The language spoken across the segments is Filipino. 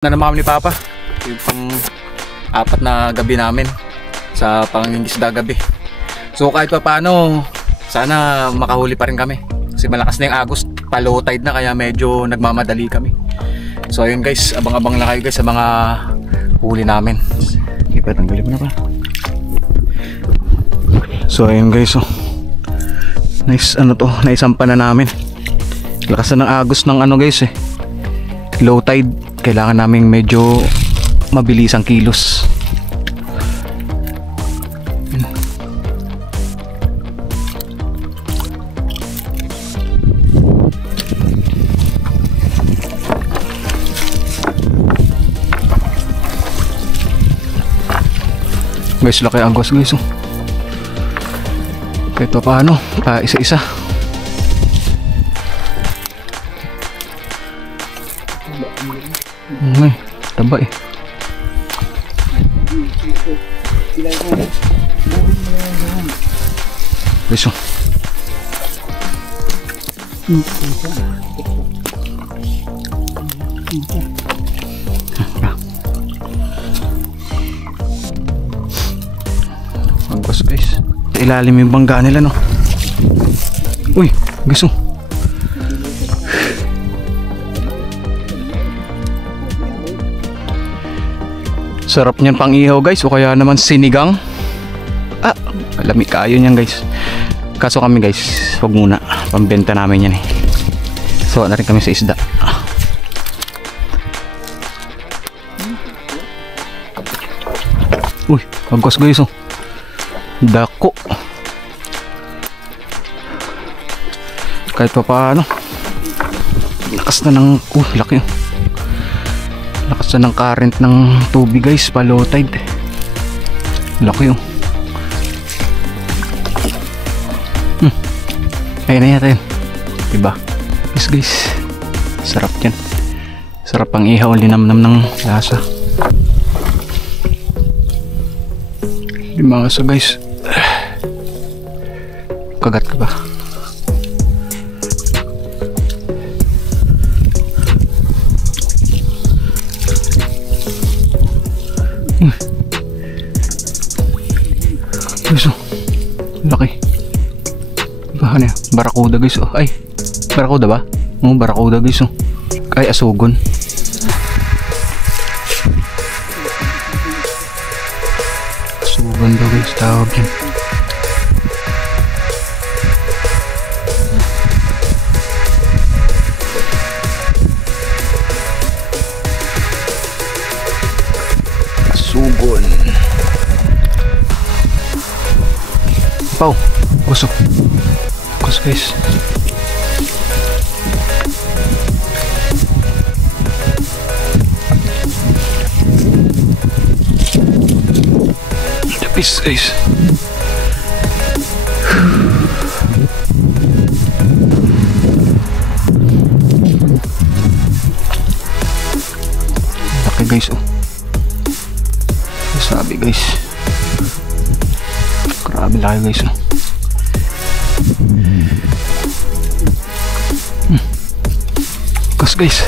Na naman kami ni Papa. Yung pang apat na gabi namin sa pangingisda gabi. So kahit pa paano, sana makahuli pa rin kami. Kasi malakas na yung agos, pa-low tide na kaya medyo nagmamadali kami. So ayun guys, abang-abang lang kayo guys sa mga huli namin. Okay, patanggalin mo na pa. So ayun guys, oh. Nice ano to, naisampa na namin. Lakas na ng agos ng ano guys eh. Low tide. Kailangan naming medyo mabilis ang kilos. Guys, laki agos guys. Oh. Kahit pa paano, pa isa-isa. May taba eh. Beso. Agos guys. Ilalim yung bangga nila no. Uy, gusto. Sarap niyan pang ihaw guys o kaya naman sinigang. Ah, malamig kayo niyan guys. Kaso kami guys, wag muna. Pambenta namin yan eh. So na rin kami sa isda. Uy, agos guys oh. Dako. Kahit pa paano. Lakas na ng, laki oh. Lakas na ng current ng tubig guys, pa low tide. Laki oh. Ayun na yata yun. Diba? Yes guys, sarap yan. Sarap ang ihaw, linamnam ng lasa. Lima aso guys. Kagat ka ba? Guys oh, laki. Ano yan? Barakuda guys oh. Ay, barakuda ba? Oo, barakuda guys oh. Ay, asugon. Asugon daw guys, tawag yan. Asugon. Pau, gusok. Gusok guys. Tapis guys. Laki guys oh. Sabi guys. Grabe laki guys oh. Kas guys.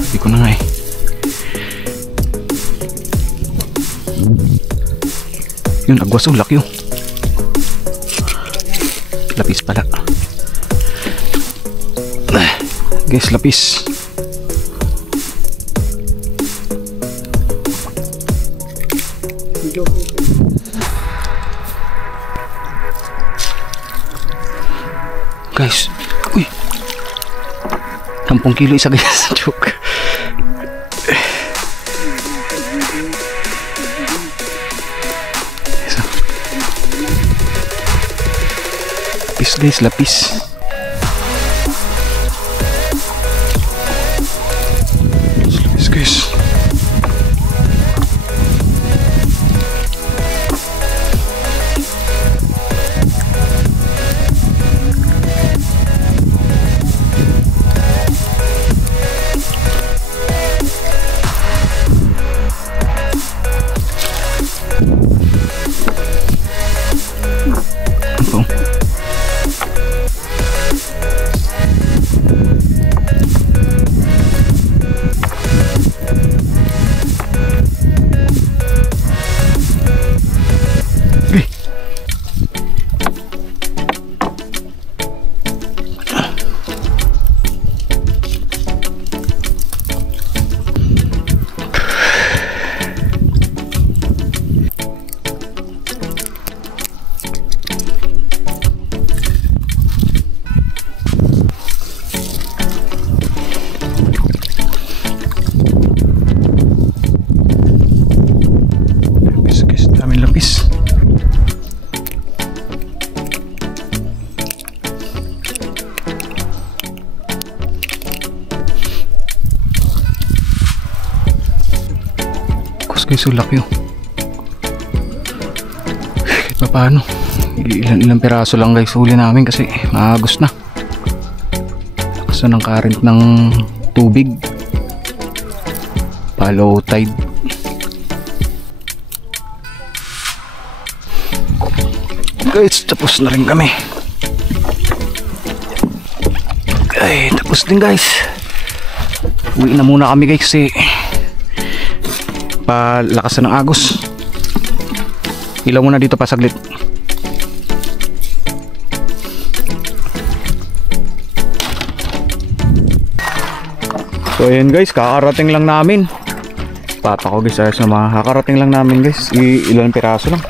Hindi ko na nga eh. Yun, agwas oh, laki oh. Lapis pala. Guys, lapis. Guys, uy, 10 kilo isa guys. Joke. Lapis guys, lapis. Lapis guys. Guys, so laki oh. Kahit paano, ilang piraso lang guys huli namin kasi maagos na. Lakas na ng current ng tubig, pa-low tide. Guys, tapos na rin kami. Ay, tapos din guys. Uwi na muna kami guys kasi palakas na ng agos. Ilaw muna dito pa saglit. So ayan guys, kakarating lang namin. Papa ko guys, ayos na makakarating lang namin guys. Ilang piraso lang.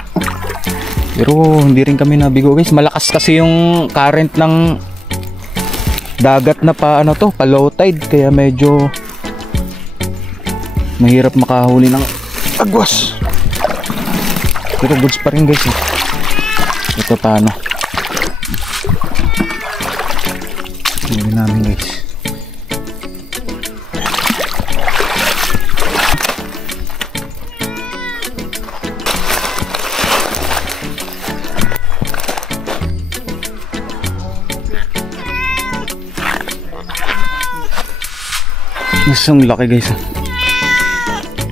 Pero hindi rin kami nabigo guys. Malakas kasi yung current ng dagat na pa ano to, pa low tide, kaya medyo mahirap makahuli ng agwas. Pero goods pa rin guys eh. Ito paano huli namin guys. Ang laki guys.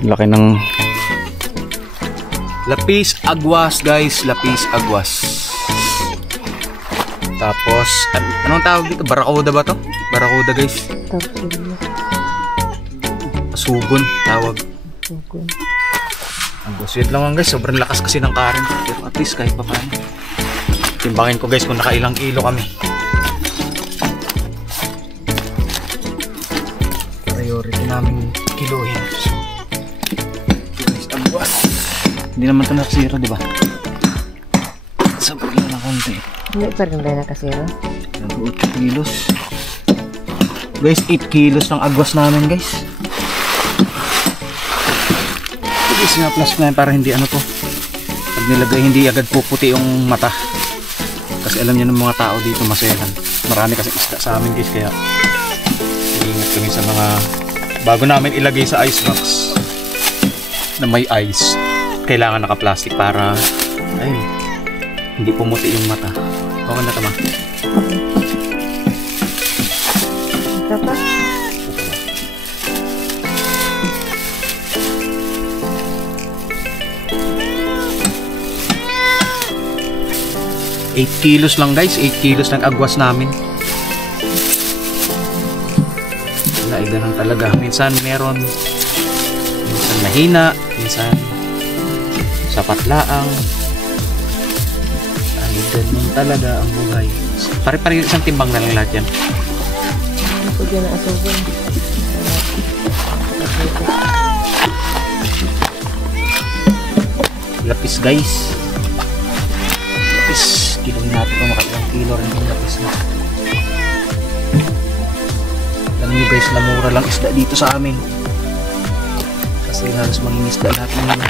Laki ng lapis agwas guys. Lapis agwas. Tapos anong tawag dito? Barakuda ba to? Barakuda guys. Sugon tawag. Ang busit lang guys. Sobrang lakas kasi ng current. Pero at least kahit pa paano. Timbangin ko guys kung nakailang kilo kami. Priority namin kilohin. So, agwas. Hindi naman ito nakasira, di ba? Sabag lang na konti. Hindi pa rin ba nakasira? 8 kilos. Guys, 8 kilos ng agwas namin guys. Guys, na-plus na para hindi ano to. Pag nilagay, hindi agad puputi yung mata. Kasi alam niyo ng mga tao dito maselan. Marami kasi isda sa amin guys, kaya ingat kami sa mga bago namin ilagay sa ice box na may ice. Kailangan naka-plastic para ayun, hindi pumuti yung mata. Okay na tama. Ito pa? 8 kilos lang guys, 8 kilos ng agwas namin. Wala, ganun talaga. Minsan meron, minsan mahina, minsan sapat laang. Ay, ganun talaga ang buhay. Pare-pare isang timbang na lang lahat yan. Ako dyan na asugan. Lapis guys. Lapis. Kiloin natin kung makailang kilo rin yung lapis na. Alam nyo guys, na mura lang isda dito sa amin. Kasi halos mangingisda lahat ng mga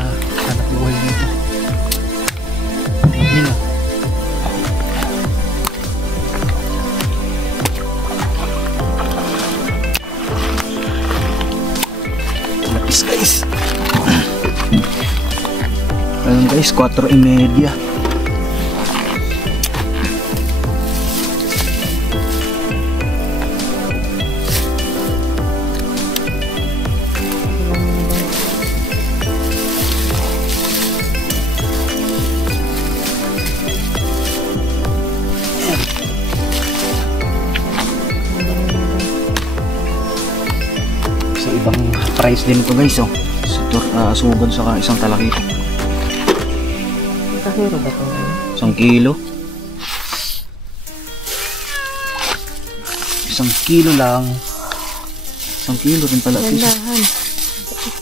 anak buhay dito. Yun o. Lapis guys. Ayun guys, 4:30. So ibang price din ito guys oh. Sugod sa isang talakito. Kasiro ba ito? 1 kilo. 1 kilo lang. 1 kilo rin pala. Gandahan.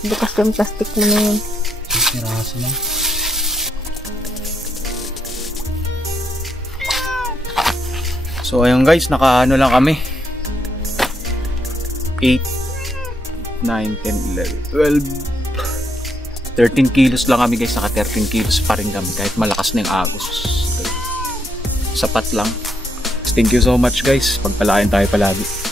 Bukas yung plastic mo na yun. Piraso lang. So ayun guys, nakaano lang kami. 8, 9, 10, 11, 12, 13 kilos lang kami guys. Naka 13 kilos pa rin kami kahit malakas na yung agos. Sapat lang. Thank you so much guys. Pagpalain tayo palagi.